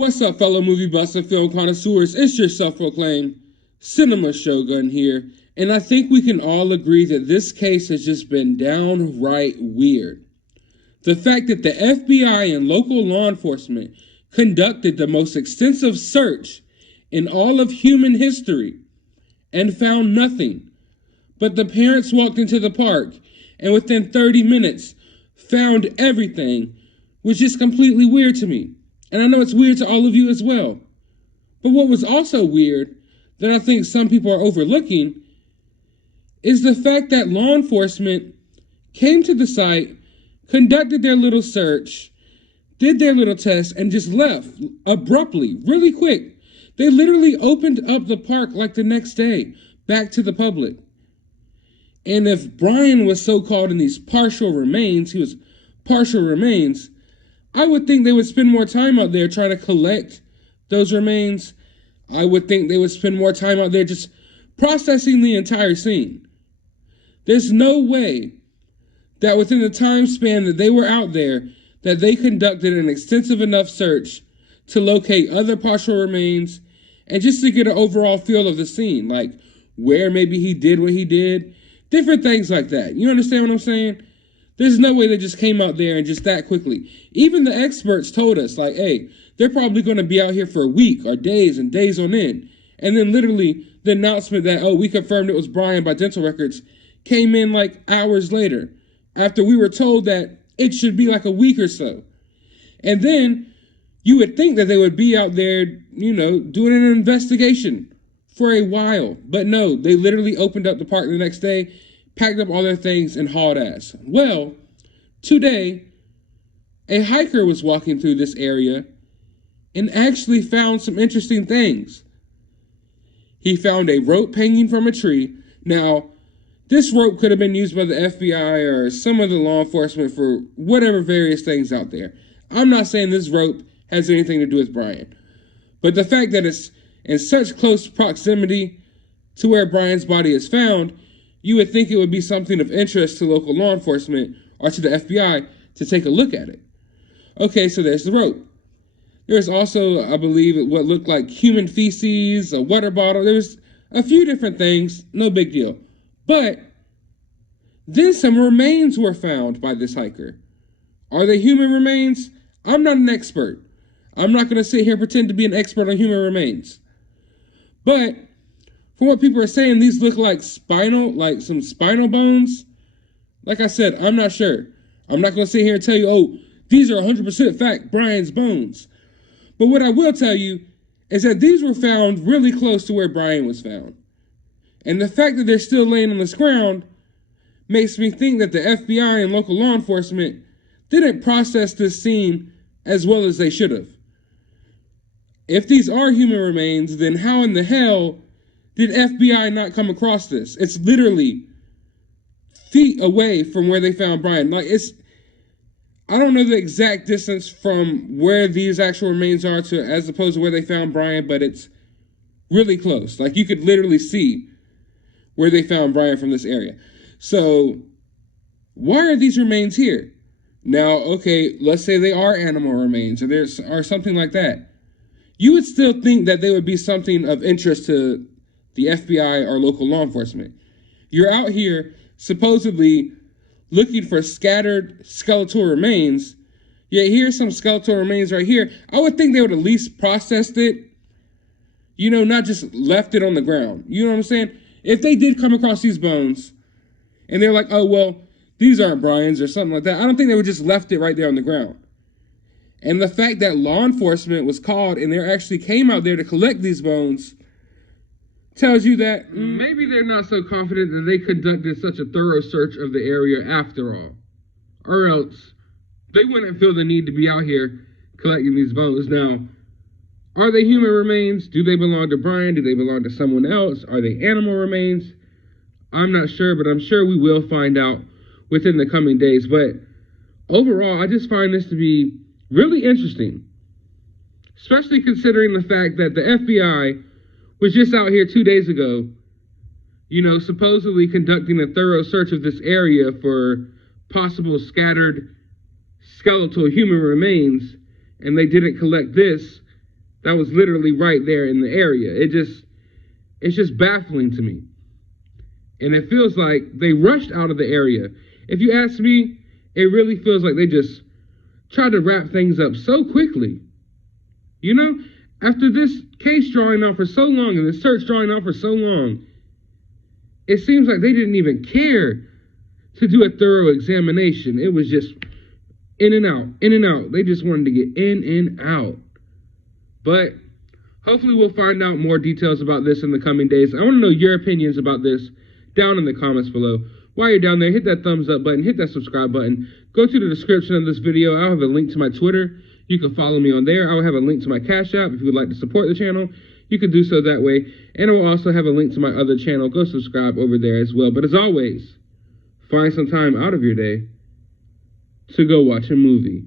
What's up, fellow movie buffs and film connoisseurs? It's your self-proclaimed cinema shogun here, and I think we can all agree that this case has just been downright weird. The fact that the FBI and local law enforcement conducted the most extensive search in all of human history and found nothing, but the parents walked into the park and within 30 minutes found everything was just completely weird to me. And I know it's weird to all of you as well. But what was also weird, that I think some people are overlooking, is the fact that law enforcement came to the site, conducted their little search, did their little test, and just left abruptly, really quick. They literally opened up the park like the next day, back to the public. And if Brian was so-called in these partial remains, he was partial remains, I would think they would spend more time out there trying to collect those remains. I would think they would spend more time out there just processing the entire scene. There's no way that within the time span that they were out there, that they conducted an extensive enough search to locate other partial remains and just to get an overall feel of the scene, like where maybe he did what he did, different things like that. You understand what I'm saying? There's no way they just came out there and just that quickly. Even the experts told us, like, hey, they're probably going to be out here for a week or days and days on end. And then literally the announcement that, oh, we confirmed it was Brian by dental records came in like hours later after we were told that it should be like a week or so. And then you would think that they would be out there, doing an investigation for a while. But no, they literally opened up the park the next day, packed up all their things, and hauled ass. Well, today, a hiker was walking through this area and actually found some interesting things. He found a rope hanging from a tree. Now, this rope could have been used by the FBI or some of the law enforcement for whatever various things out there. I'm not saying this rope has anything to do with Brian. But the fact that it's in such close proximity to where Brian's body is found, you would think it would be something of interest to local law enforcement or to the FBI to take a look at it. Okay, so there's the rope. There's also, I believe, what looked like human feces, a water bottle. There's a few different things, no big deal. But then some remains were found by this hiker. Are they human remains? I'm not an expert. I'm not going to sit here and pretend to be an expert on human remains. But from what people are saying, these look like some spinal bones. Like I said, I'm not sure. I'm not going to sit here and tell you, oh, these are 100% fact Brian's bones. But what I will tell you is that these were found really close to where Brian was found. And the fact that they're still laying on this ground makes me think that the FBI and local law enforcement didn't process this scene as well as they should have. If these are human remains, then how in the hell did FBI not come across this? It's literally feet away from where they found Brian. I don't know the exact distance from where these actual remains are to as opposed to where they found Brian, but it's really close. Like you could literally see where they found Brian from this area. So why are these remains here? Now, okay, let's say they are animal remains or something like that. You would still think that they would be something of interest to the FBI or local law enforcement. You're out here supposedly looking for scattered skeletal remains, yet here's some skeletal remains right here. I would think they would at least processed it, not just left it on the ground. You know what I'm saying? If they did come across these bones and they're like, oh, well, these aren't Brian's or something like that, I don't think they would just left it right there on the ground. And the fact that law enforcement was called and they actually came out there to collect these bones tells you that maybe they're not so confident that they conducted such a thorough search of the area after all. Or else they wouldn't feel the need to be out here collecting these bones. Now, are they human remains? Do they belong to Brian? Do they belong to someone else? Are they animal remains? I'm not sure, but I'm sure we will find out within the coming days. But overall, I just find this to be really interesting, especially considering the fact that the FBI was just out here 2 days ago, supposedly conducting a thorough search of this area for possible scattered skeletal human remains, and they didn't collect this, that was literally right there in the area. It's just baffling to me. And it feels like they rushed out of the area. If you ask me, it really feels like they just tried to wrap things up so quickly. You know, after this case drawing on for so long and the search drawing on for so long, it seems like they didn't even care to do a thorough examination. It was just in and out, in and out. They just wanted to get in and out. But hopefully we'll find out more details about this in the coming days. I want to know your opinions about this down in the comments below. While you're down there, hit that thumbs up button, hit that subscribe button. Go to the description of this video. I'll have a link to my Twitter. You can follow me on there. I'll have a link to my CashApp if you would like to support the channel. You can do so that way. And I'll also have a link to my other channel. Go subscribe over there as well. But as always, find some time out of your day to go watch a movie.